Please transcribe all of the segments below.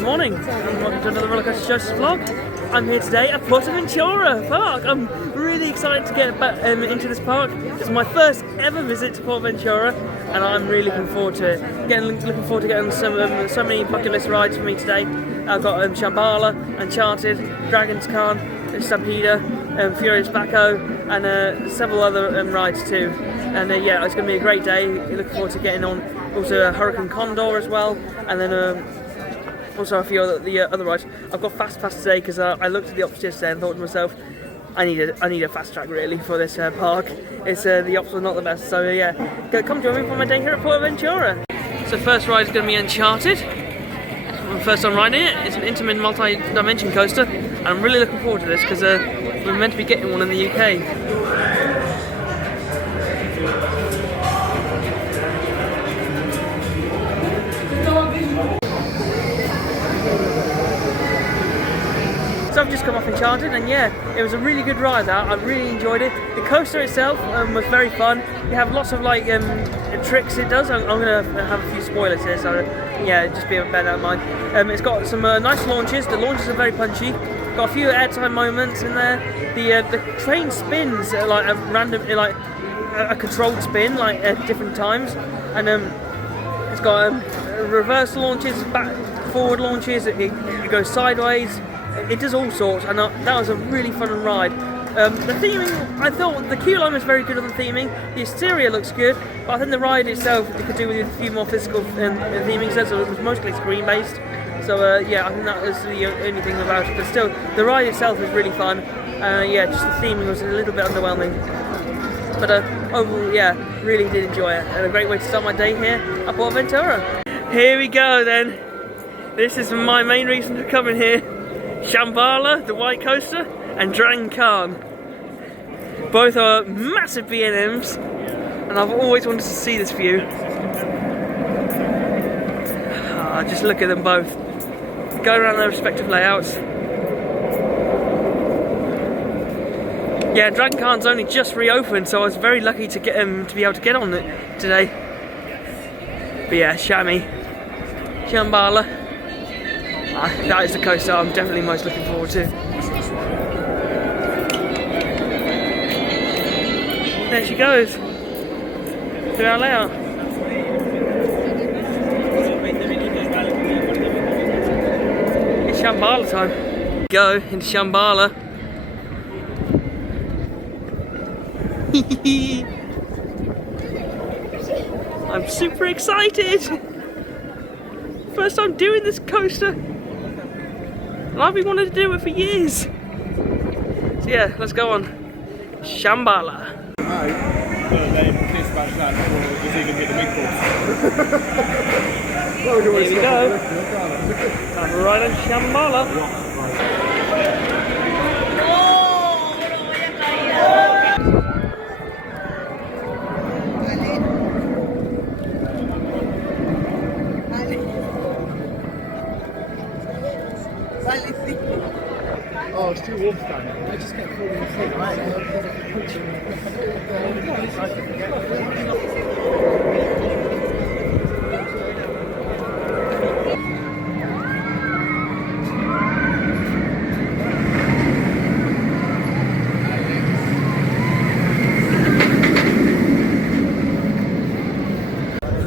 Good morning, and welcome to another Rollercoaster Shows vlog. I'm here today at PortAventura Park. I'm really excited to get back into this park. It's my first ever visit to PortAventura, and I'm really looking forward to it. Looking forward to getting on so many bucket list rides for me today. I've got Shambhala, Uncharted, Dragon Khan, Stampida, Furius Baco, and several other rides too. And yeah, it's going to be a great day. Looking forward to getting on also a Hurricane Condor as well, and then also a few other rides. I've got Fast Pass today because I looked at the options yesterday and thought to myself, I need a fast track really for this park. It's the options are not the best, so yeah, come join me for my day here at PortAventura. So first ride is going to be Uncharted. My first time riding it. It's an intimate multi-dimension coaster, and I'm really looking forward to this because we're meant to be getting one in the UK. So I've just come off Enchanted, and yeah, it was a really good ride. I really enjoyed it. The coaster itself was very fun. You have lots of like tricks it does. I'm going to have a few spoilers here, so yeah, just be bear that in mind. It's got some nice launches. The launches are very punchy. Got a few airtime moments in there. The train spins like a random, like a controlled spin, like at different times, and it's got reverse launches, back forward launches. It goes sideways. It does all sorts, and that was a really fun ride. The theming, I thought the queue line was very good on the theming. The exterior looks good, but I think the ride itself could do with a few more physical theming, so it was mostly screen based. So yeah, I think that was the only thing about it. But still, the ride itself was really fun. Yeah, just the theming was a little bit underwhelming. But overall, yeah, really did enjoy it, and a great way to start my day here at PortAventura. Here we go then. This is my main reason for coming here. Shambhala, the white coaster, and Dragon Khan. Both are massive B&Ms, and I've always wanted to see this view. Just look at them both. Go around their respective layouts. Yeah, Dragon Khan's only just reopened, so I was very lucky to get to be able to get on it today. But yeah, Shambhala. That is the coaster I'm definitely most looking forward to. There she goes. To our layout. It's Shambhala time. Go into Shambhala. I'm super excited. First time doing this coaster. And I've been wanting to do it for years. So yeah, let's go on. Shambhala. Here we go. Time to ride on Shambhala. Oh, it's too warm down there. I just kept falling asleep.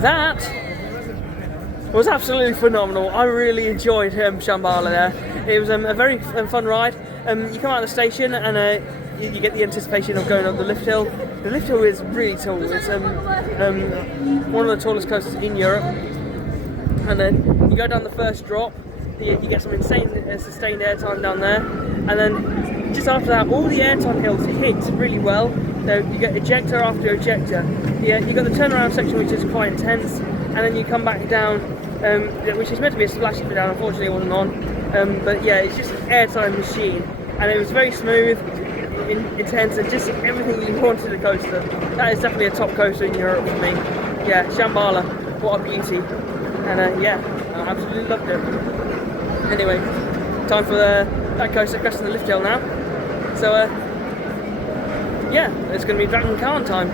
That was absolutely phenomenal. I really enjoyed Shambhala there. It was a very fun ride. You come out of the station and you get the anticipation of going up the lift hill. The lift hill is really tall. It's one of the tallest coasters in Europe. And then you go down the first drop. You get some insane sustained airtime down there. And then just after that, all the airtime hills hit really well. So you get ejector after ejector. You got the turnaround section, which is quite intense. And then you come back down, which is meant to be a splashy down. Unfortunately, it wasn't on. But yeah, it's just an airtime machine, and it was very smooth, intense, and just everything you wanted a coaster. That is definitely a top coaster in Europe for me. Yeah, Shambhala, what a beauty, and yeah, I absolutely loved it. Anyway, time for that coaster crossing the lift hill now. So yeah, it's going to be Dragon Khan time.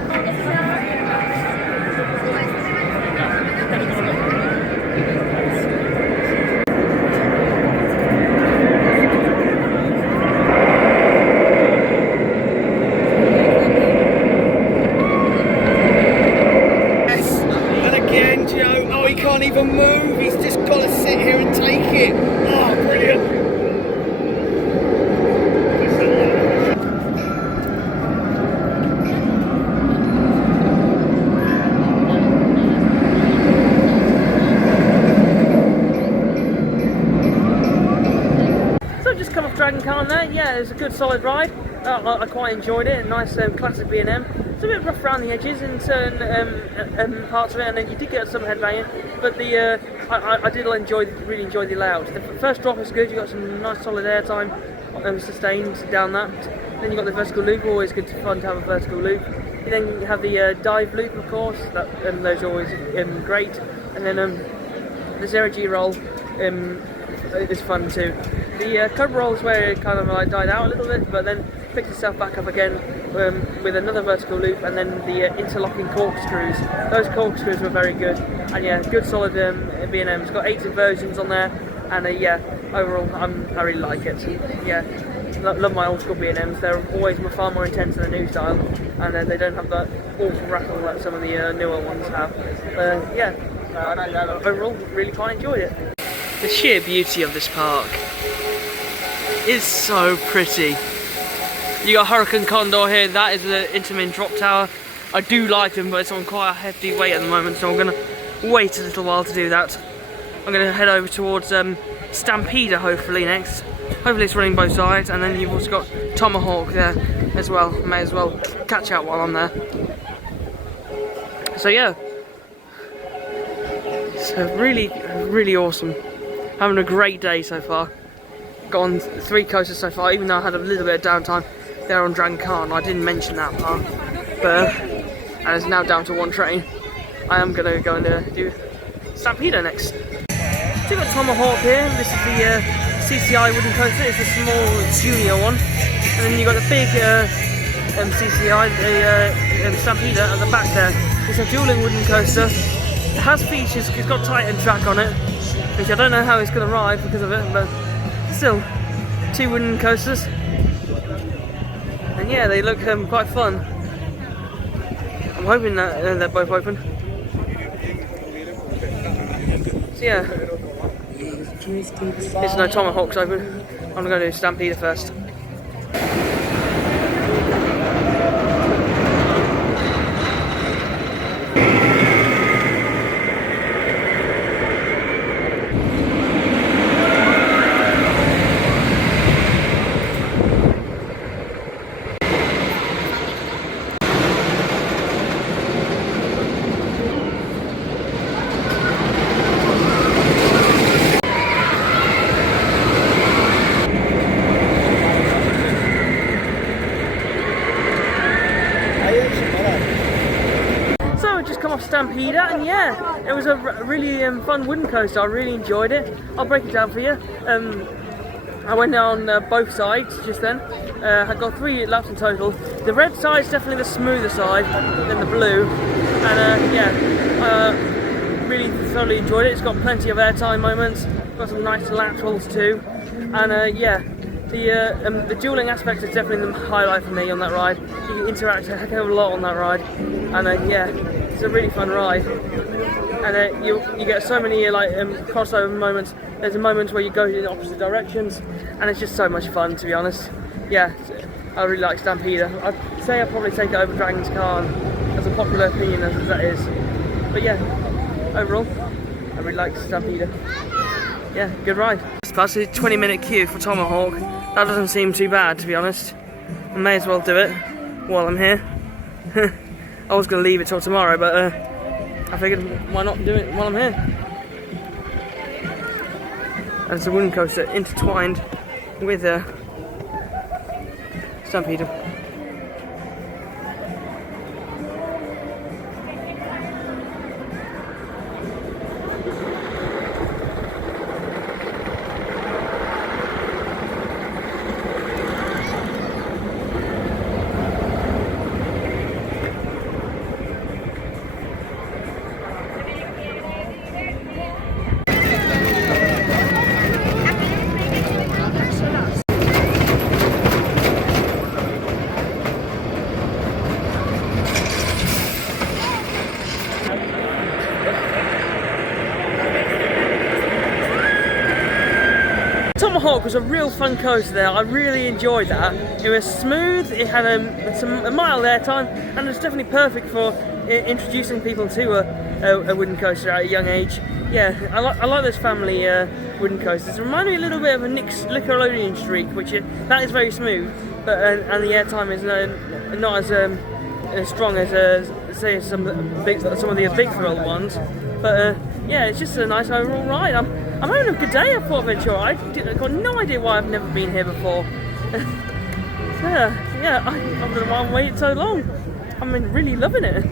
Take it! Oh, brilliant! Just come off Dragon Khan there. Yeah, it was a good solid ride. I quite enjoyed it. Nice classic B&M. It's a bit rough around the edges in certain parts of it, and then you did get some headbanging. But I did really enjoy the layout. The first drop was good. You got some nice solid airtime sustained down that. Then you got the vertical loop. Always good fun to have a vertical loop. You then have the dive loop, of course. Those are always great. And then the 0G roll is fun too. The cub roll is where it kind of like died out a little bit, but then picked itself back up again with another vertical loop, and then the interlocking corkscrews. Those corkscrews were very good, and yeah, good solid B&M. It's got 8 versions on there, and yeah, overall I really like it. Yeah, love my old school B&Ms. They're always far more intense than the new style, and they don't have that awful rattle that some of the newer ones have. Yeah, overall really quite enjoyed it. The sheer beauty of this park is so pretty. You got Hurricane Condor here. That is the Intamin drop tower. I do like them, but it's on quite a hefty weight at the moment, so I'm going to wait a little while to do that. I'm going to head over towards Stampida hopefully next. Hopefully it's running both sides, and then you've also got Tomahawk there as well. May as well catch out while I'm there. So yeah, so really awesome. Having a great day so far. Got on 3 coasters so far, even though I had a little bit of downtime there on Dragon Khan. I didn't mention that part, but and it's now down to 1 train. I am going to go and do Stampida next. So we've got Tomahawk here. This is the CCI wooden coaster. It's the small junior one, and then you've got the big CCI, the Stampida at the back there. It's a dueling wooden coaster. It has features. It's got Titan track on it, which I don't know how it's going to ride because of it, but still, 2 wooden coasters, and yeah, they look quite fun. I'm hoping that they're both open. So yeah, there's no Tomahawks open. I'm going to do Stampida first. Stampida, and yeah, it was a really fun wooden coaster. I really enjoyed it. I'll break it down for you. I went down both sides just then. I got 3 laps in total. The red side is definitely the smoother side than the blue, and yeah, really thoroughly enjoyed it. It's got plenty of airtime moments, got some nice laterals too, and yeah, the dueling aspect is definitely the highlight for me on that ride. You can interact a heck of a lot on that ride, and yeah, it's a really fun ride. And you get so many like crossover moments. There's a moment where you go in opposite directions, and it's just so much fun, to be honest. Yeah, I really like Stampida. I'd say I'd probably take it over Dragon Khan, as a popular opinion as that is. But yeah, overall, I really like Stampida. Yeah, good ride. Plus a 20-minute queue for Tomahawk. That doesn't seem too bad, to be honest. I may as well do it while I'm here. I was going to leave it till tomorrow, but I figured why not do it while I'm here. And it's a wooden coaster intertwined with Stampida. Tomahawk was a real fun coaster there. I really enjoyed that. It was smooth, it had a mild airtime, and it's definitely perfect for introducing people to a wooden coaster at a young age. Yeah, I like those family wooden coasters. It reminded me a little bit of a Nickelodeon streak, that is very smooth, but and the airtime is not as strong as say some of the big thrill ones. But yeah, it's just a nice overall ride. I'm having a good day at PortAventura. I've got no idea why I've never been here before. Yeah, I don't know why I'm waiting so long. I'm really loving it.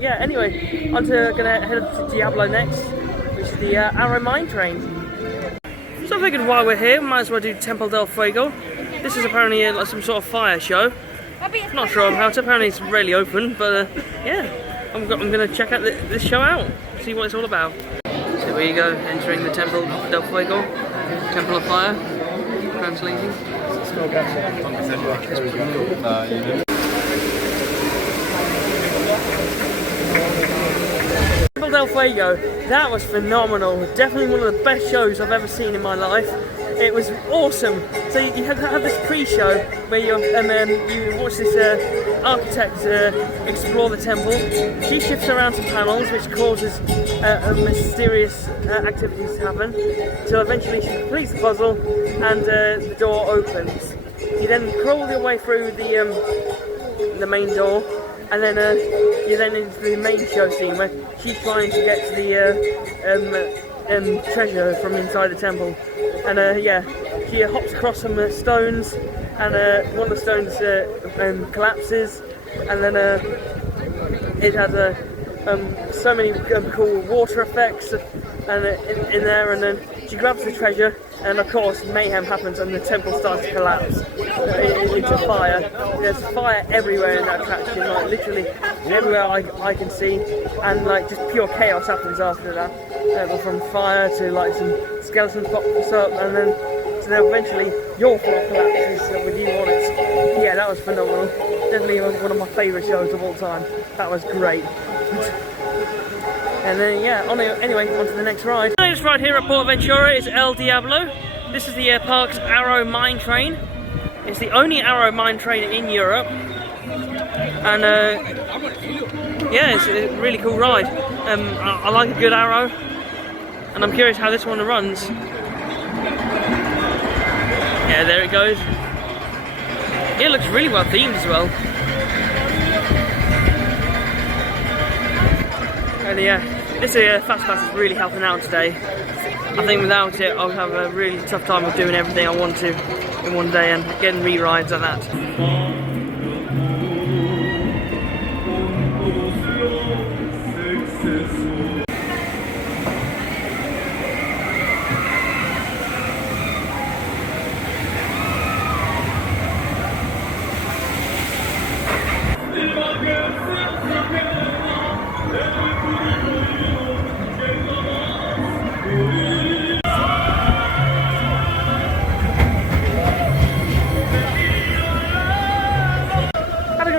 Yeah, anyway, gonna head up to Diablo next, which is the Arrow Mine Train. So I figured while we're here, might as well do Templo del Fuego. This is apparently like some sort of fire show. Not sure how it's apparently it's rarely open, but yeah, I'm gonna check out this show out, see what it's all about. So here you go, entering the Templo del Fuego, Temple of Fire, translating. Templo del Fuego, that was phenomenal. Definitely one of the best shows I've ever seen in my life. It was awesome. So you have this pre-show where you watch this architect explore the temple. She shifts around some panels, which causes mysterious activities to happen. So eventually she completes the puzzle, and the door opens. You then crawl your way through the main door, and then you're then into the main show scene where she's trying to get to the treasure from inside the temple. And yeah, she hops across some stones, and one of the stones collapses, and then it has so many cool water effects and in there, and then she grabs the treasure, and of course mayhem happens and the temple starts to collapse into fire. There's fire everywhere in that attraction, like literally everywhere I can see, and like just pure chaos happens after that. From fire to like some skeletons pops up, and then eventually your floor collapses with you on it. Yeah, that was phenomenal. Definitely one of my favourite shows of all time. That was great. And then yeah, anyway, on to the next ride. The next ride here at PortAventura is El Diablo. This is the park's Arrow Mine Train. It's the only Arrow Mine Train in Europe. And yeah, it's a really cool ride. I like a good arrow, and I'm curious how this one runs. Yeah, there it goes. It looks really well themed as well. And yeah, this fast pass is really helping out today. I think without it, I'll have a really tough time of doing everything I want to in one day and getting re-rides like that.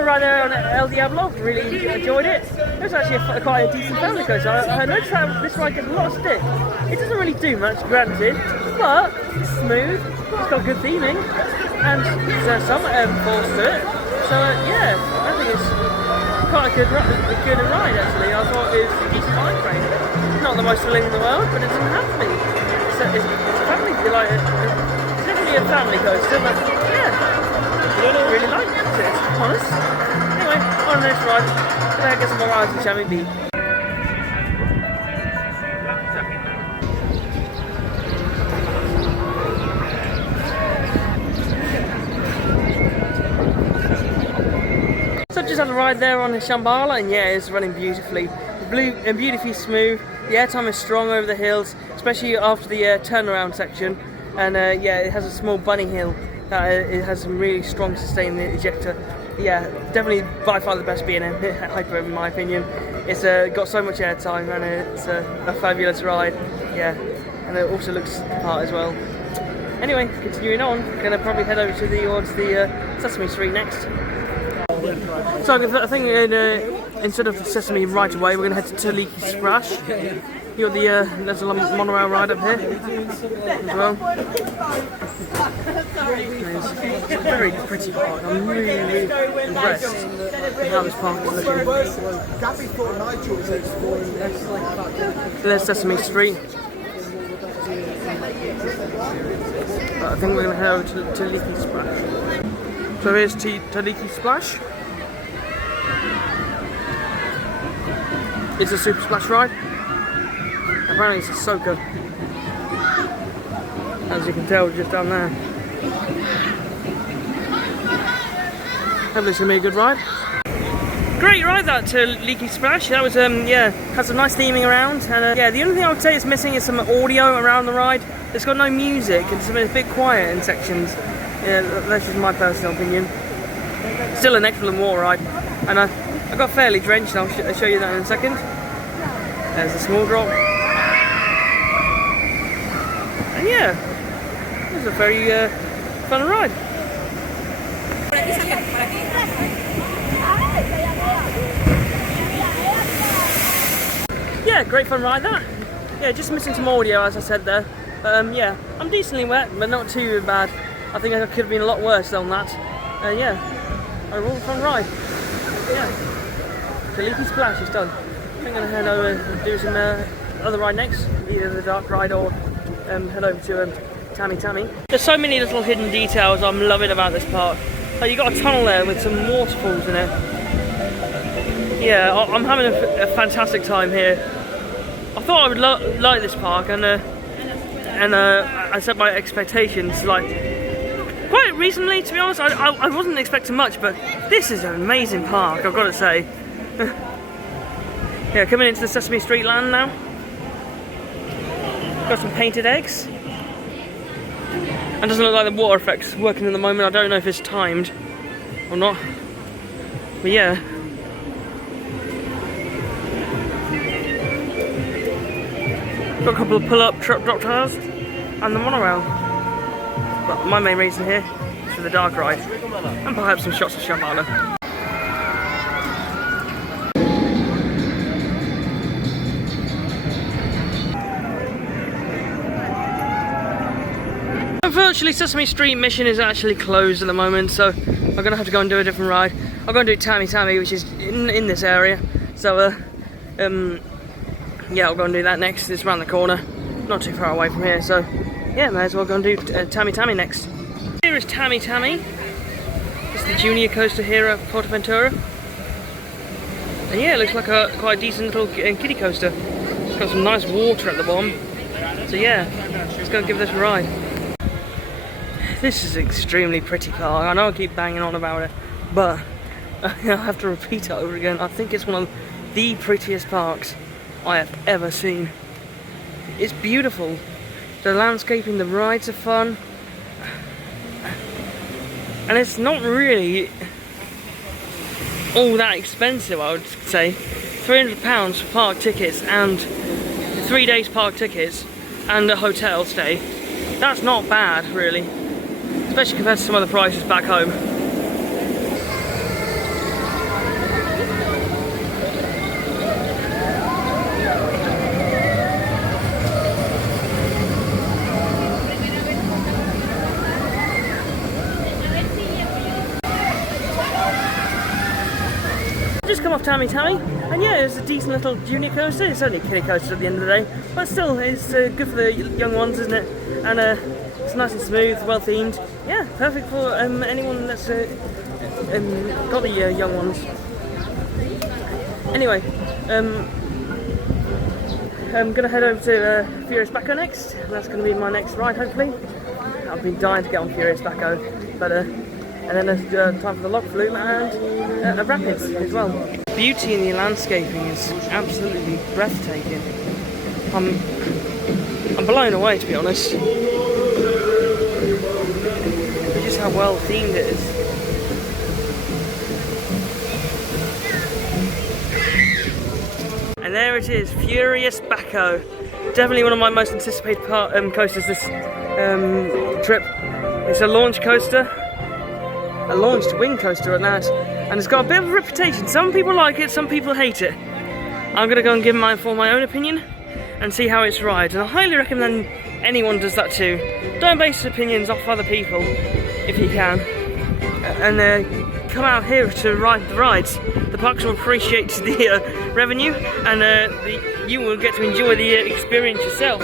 Right there on El Diablo, really enjoyed it. It was actually quite a decent family coaster. I noticed that this ride gets a lot of stick. It doesn't really do much, granted, but it's smooth, it's got good theming, and there's some force to it. So yeah, I think it's quite a good ride actually. I thought it was a decent mine train. It's not the most thrilling in the world, but it doesn't have to be. It's a family, like it's definitely a family coaster, but yeah. I don't really like it, to be honest. Anyway, on the next ride, let's get some more rides in Chamois Beach. So I've just had a ride there on the Shambhala, and yeah, it's running beautifully. Beautifully smooth. The airtime is strong over the hills, especially after the turnaround section. And yeah, it has a small bunny hill. It has some really strong sustain ejector. Yeah, definitely by far the best B&M Hyper in my opinion. It's got so much airtime, and it's a fabulous ride. Yeah, and it also looks the part as well. Anyway, continuing on, gonna probably head over towards the Sesame Street next. So I think instead of Sesame right away, we're gonna head to Tiki Splash. You got the there's a monorail ride up here as well. It's a very pretty park. I'm really impressed with how this park is looking. There's Sesame Street. But I think we're going to head over to Tiki Splash. So here's Tiki Splash. It's a super splash ride. Apparently it's so good. As you can tell, just down there. Hopefully it's going to be a good ride. Great ride that to Tiki Splash. That was yeah, has some nice theming around. And yeah, the only thing I would say is missing is some audio around the ride. It's got no music and it's a bit quiet in sections. Yeah, that's just my personal opinion. Still an excellent water ride. And I got fairly drenched, and I'll show you that in a second. There's a small drop. And yeah, it was a very fun ride. Yeah, great fun ride that. Yeah, just missing some audio as I said there. Yeah, I'm decently wet, but not too bad. I think I could have been a lot worse than that. Yeah, overall fun ride. Yeah, Tiki Splash is done. I'm going to head over and do some other ride next, either the dark ride or head over to Tami Tami. There's so many little hidden details I'm loving about this park. Like you got a tunnel there with some waterfalls in it. Yeah, I'm having a fantastic time here. I thought I would like this park, and I set my expectations like quite reasonably. To be honest, I wasn't expecting much, but this is an amazing park, I've got to say. Yeah, coming into the Sesame Street land now. Got some painted eggs. And doesn't look like the water effect's working at the moment. I don't know if it's timed or not. But yeah. Got a couple of pull-up drop tires and the monorail. But my main reason here is for the dark ride. And perhaps some shots of Shambhala. Unfortunately, Sesame Street mission is actually closed at the moment, so I'm gonna have to go and do a different ride. I'm gonna do Tami Tami, which is in this area. So yeah, I'll go and do that next. It's around the corner, not too far away from here. So yeah, may as well go and do Tami Tami next. Here is Tami Tami. It's the junior coaster here at PortAventura. And yeah, it looks like quite a decent little kiddie coaster. It's got some nice water at the bottom. So yeah, let's go and give this a ride. This is an extremely pretty park. I know I keep banging on about it, but I have to repeat it over again. I think it's one of the prettiest parks I have ever seen. It's beautiful. The landscaping, the rides are fun. And it's not really all that expensive, I would say. £300 for park tickets and 3 days park tickets and a hotel stay. That's not bad, really. Especially compared to some other prices back home. Just come off Tami Tami, and yeah, it's a decent little junior coaster. It's only a kiddie coaster at the end of the day, but still, it's good for the young ones, isn't it? And it's nice and smooth, well themed. Yeah, perfect for anyone that's got the young ones. Anyway, I'm gonna head over to Furius Baco next. That's gonna be my next ride, hopefully. I've been dying to get on Furius Baco, but and then there's time for the lock flume and rapids as well. Beauty in the landscaping is absolutely breathtaking. I'm blown away, to be honest. Just how well themed it is. And there it is, Furius Baco. Definitely one of my most anticipated coasters this trip. It's a launch coaster. A launched wing coaster at that, and it's got a bit of a reputation. Some people like it, some people hate it. I'm gonna go and give my own opinion. and see how it's rides. And I highly recommend anyone does that too. Don't base opinions off other people if you can, and come out here to ride the rides. The parks will appreciate the revenue, and you will get to enjoy the experience yourself.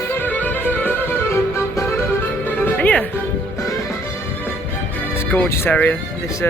And yeah, it's a gorgeous area. This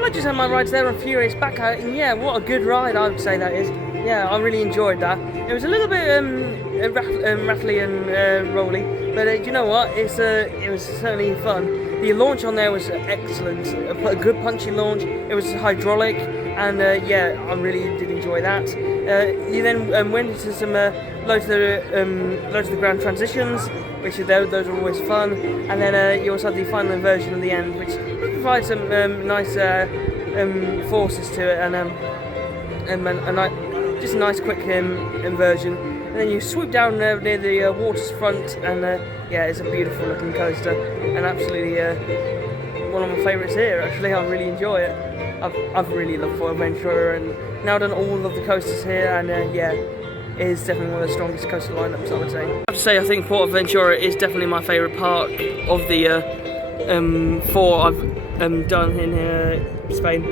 I just had my rides there on Furius Baco, and yeah, what a good ride I would say that is. Yeah, I really enjoyed that. It was a little bit rattly and rolly, but you know what? It was certainly fun. The launch on there was excellent, a good punchy launch. It was hydraulic, and yeah, I really did enjoy that. You then went into some low to the ground transitions, which those are always fun, and then you also had the final inversion at the end, which provides some nice forces to it, and just a nice quick inversion. And then you swoop down near the waterfront, and yeah, it's a beautiful looking coaster, and absolutely one of my favourites here. Actually, I really enjoy it. I've really loved PortAventura, and now done all of the coasters here, and yeah, it is definitely one of the strongest coaster lineups, I would say. I have to say, I think PortAventura is definitely my favourite park of the 4 I've done in Spain.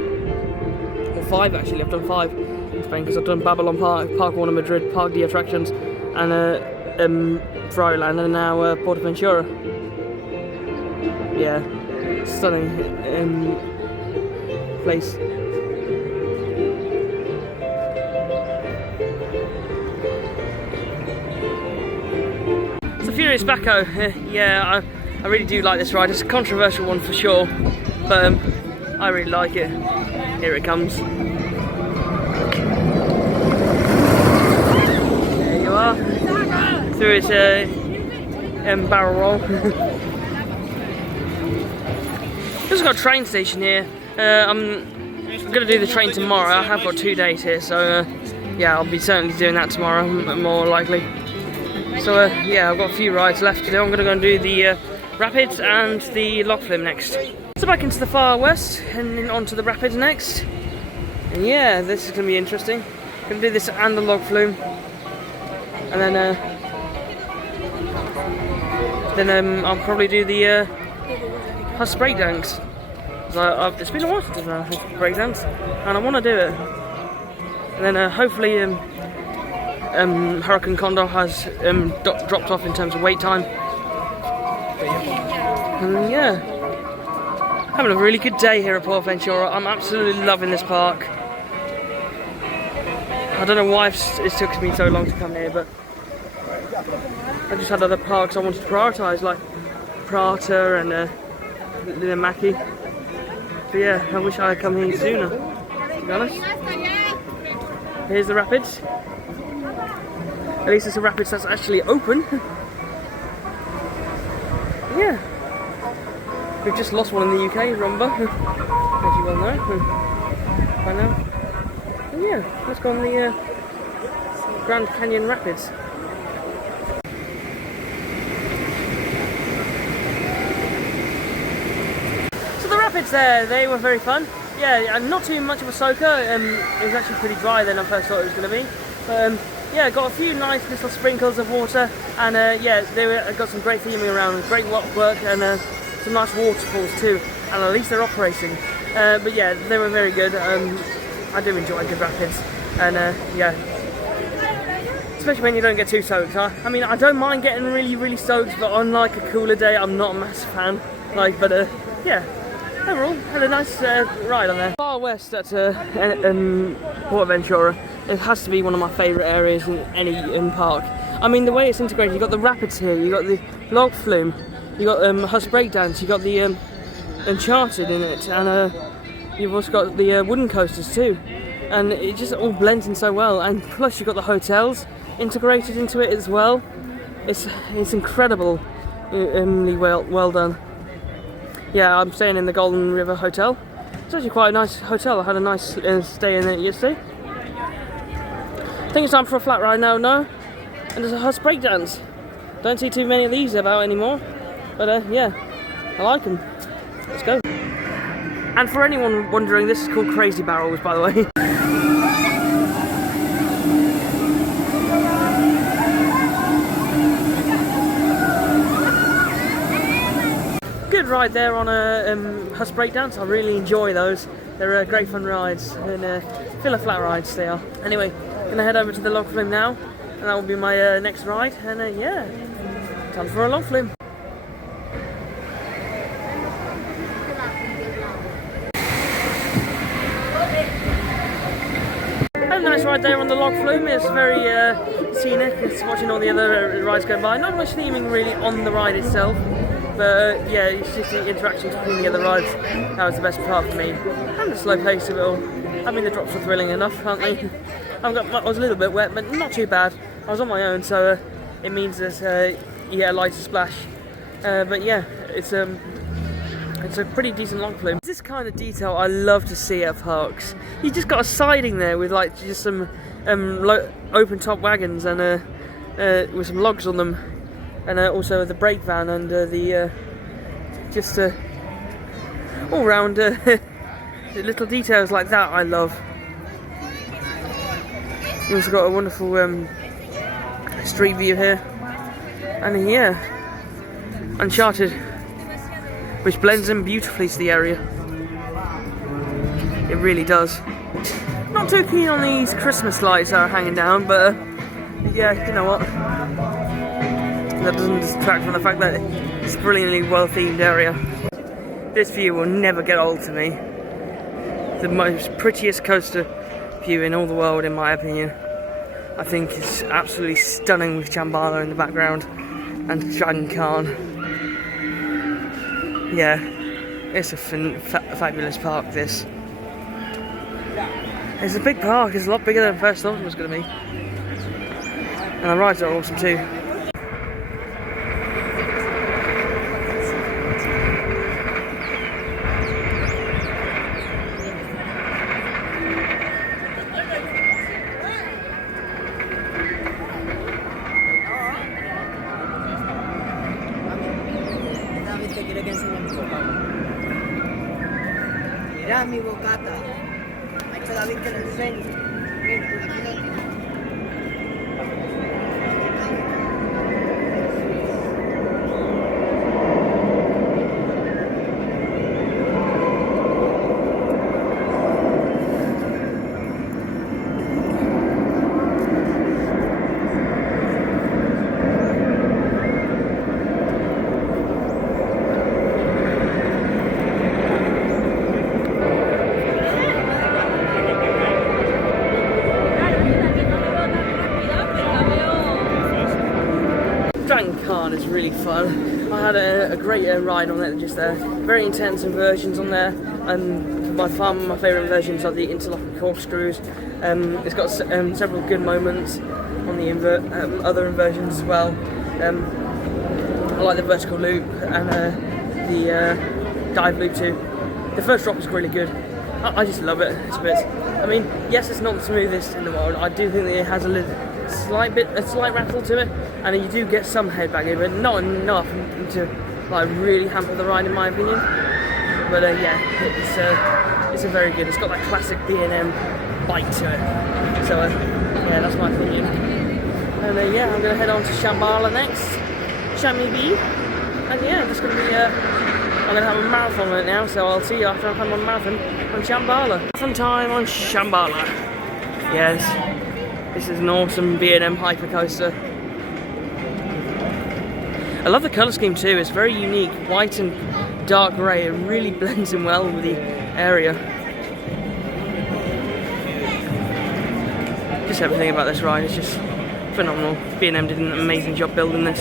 Or 5 actually, I've done 5 in Spain, because I've done Babylon Park, Park Warner Madrid, Park the Attractions, and Ferrari Land, and now PortAventura. Yeah, stunning place. So Furius Baco, yeah, I really do like this ride. It's a controversial one for sure, but I really like it. Here it comes. There you are. Through its barrel roll. Just got a train station here. I'm going to do the train tomorrow. I have got 2 days here, so yeah, I'll be certainly doing that tomorrow, more likely. So yeah, I've got a few rides left to do. I'm going to go and do the Rapids and the Log Flume next. So back into the Far West and then onto the Rapids next. And yeah, this is going to be interesting. I'm going to do this and the Log Flume, and then I'll probably do the Huss breakdance. It's been a while since I've done a breakdance, and I want to do it. And then hopefully Hurricane Condor has dropped off in terms of wait time. And yeah, having a really good day here at PortAventura. I'm absolutely loving this park. I don't know why it took me so long to come here, but I just had other parks I wanted to prioritise, like Prata and Linnamaki. But yeah, I wish I had come here sooner, to be honest. Here's the Rapids. At least it's a Rapids that's actually open. Yeah. We've just lost one in the UK, Romba, as you well know, by now. And yeah, let's go on the Grand Canyon Rapids. So the Rapids there, they were very fun. Yeah, not too much of a soaker. It was actually pretty dry than I first thought it was going to be. But yeah, got a few nice little sprinkles of water, and yeah, they got some great theming around, great work, and some nice waterfalls too. And at least they're operating. But yeah, they were very good. I do enjoy good rapids, and yeah, especially when you don't get too soaked. I mean, I don't mind getting really soaked, but on like a cooler day, I'm not a massive fan. Like, but yeah. Overall, had a nice ride on there. Far West at PortAventura, it has to be one of my favourite areas in any park. I mean, the way it's integrated, you've got the rapids here, you've got the log flume, you've got Huss breakdance, you've got the Uncharted in it, and you've also got the wooden coasters too. and it just all blends in so well. And plus you've got the hotels integrated into it as well. It's incredible, well done. Yeah, I'm staying in the Golden River Hotel. It's actually quite a nice hotel. I had a nice stay in it yesterday. I think it's time for a flat ride now, no? And there's a horse breakdance. Don't see too many of these about anymore, but yeah, I like them. Let's go. And for anyone wondering, this is called Crazy Barrels, by the way. Good ride there on a Huss breakdance. I really enjoy those. They're great fun rides and filler flat rides they are. Anyway, gonna head over to the log flume now, and that will be my next ride. And yeah, time for a log flume. A nice ride there on the log flume. It's very scenic. It's watching all the other rides go by. Not much theming really on the ride itself. But yeah, it's just the interactions between the other rides. That was the best part for me. And the slow pace of it all. I mean, the drops are thrilling enough, aren't they? I was a little bit wet, but not too bad. I was on my own, so it means that yeah, lighter splash. But yeah, it's a pretty decent log flume. This kind of detail I love to see at parks. You just got a siding there with like just some open top wagons and with some logs on them. And also the brake van and the just all round little details like that I love. You've also got a wonderful street view here, and yeah, Uncharted, which blends in beautifully to the area. It really does. Not too keen on these Christmas lights that are hanging down, but yeah, you know what? That doesn't distract from the fact that it's a brilliantly well-themed area. This view will never get old to me. The most prettiest coaster view in all the world, in my opinion. I think it's absolutely stunning with Shambhala in the background and Dragon Khan. Yeah, it's a fabulous park, this. It's a big park. It's a lot bigger than I first thought it was going to be. And the rides are awesome too. Mirá mi bocata. Ha hecho David que lo enseñe. Mira, aquí lo tienes. Dragon Khan is really fun. I had a great ride on it just there. Very intense inversions on there, and by far my favourite versions are the interlocking corkscrews. It's got several good moments on the other inversions as well. I like the vertical loop and the dive loop too. The first drop is really good. I just love it. It's a bit. I mean, yes, it's not the smoothest in the world. I do think that it has a slight rattle to it, and you do get some head bagging, but not enough to like really hamper the ride, in my opinion. But yeah, it's a very good. It's got that classic B&M bite to it. So yeah, that's my opinion. And yeah, I'm gonna head on to Shambhala next, Shami, and yeah, I'm just gonna be. I'm gonna have a marathon on it now, so I'll see you after I've had my marathon on Shambhala. Marathon time on Shambhala. Yes. This is an awesome B&M hypercoaster. I love the colour scheme too. It's very unique, white and dark grey. It really blends in well with the area. Just everything about this ride is just phenomenal. B&M did an amazing job building this.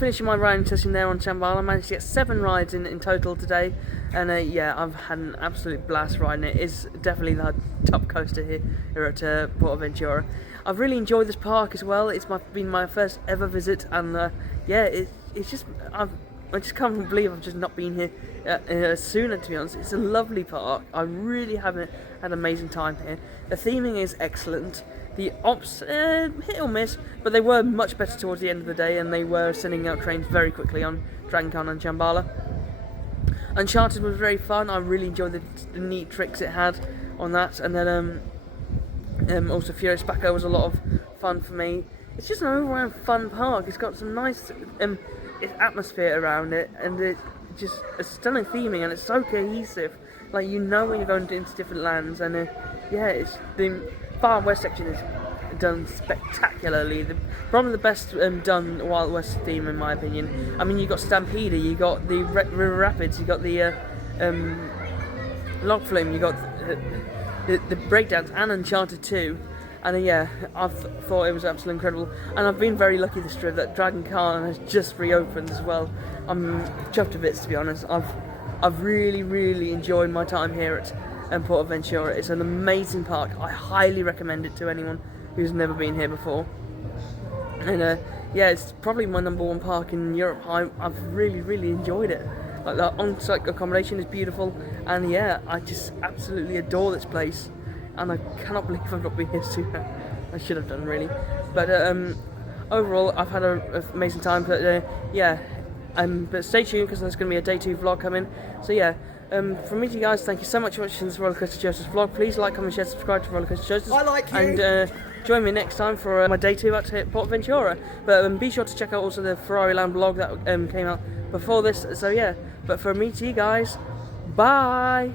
finishing my riding session there on Shambhala. I managed to get 7 rides in total today, and yeah, I've had an absolute blast riding it. It's definitely the top coaster here at PortAventura. I've really enjoyed this park as well. It's been my first ever visit, and yeah, it's just I just can't believe I've just not been here sooner, to be honest. It's a lovely park. I really have had an amazing time here. The theming is excellent. The ops, hit or miss, but they were much better towards the end of the day, and they were sending out trains very quickly on Dragon Khan and Shambhala. Uncharted was very fun. I really enjoyed the neat tricks it had on that, and then also Furius Baco was a lot of fun for me. It's just an all-round fun park. It's got some nice atmosphere around it, and it's just a stunning theming, and it's so cohesive. Like, you know when you're going into different lands, and yeah, it's the Far West section is done spectacularly. Probably the best done Wild West theme, in my opinion. I mean, you got Stampida, you got the River Rapids, you got the Log Flume, you got the breakdowns, and Uncharted 2. And yeah, I've thought it was absolutely incredible. And I've been very lucky this trip that Dragon Khan has just reopened as well. I'm chuffed to bits, to be honest. I've really enjoyed my time here at PortAventura. It's an amazing park. I highly recommend it to anyone who's never been here before. And yeah, it's probably my #1 park in Europe. I've really enjoyed it. Like, the on-site accommodation is beautiful, and yeah, I just absolutely adore this place. And I cannot believe I've not been here sooner. I should have done, really. But overall, I've had an amazing time. But yeah, but stay tuned, because there's going to be a day 2 vlog coming. So yeah, from me to you guys, thank you so much for watching this Rollercoaster Joseph's vlog. Please like, comment, share, subscribe to Rollercoaster Joseph. I like you. And join me next time for my day 2 at PortAventura. But be sure to check out also the Ferrari Land vlog that came out before this. So yeah, but from me to you guys, bye.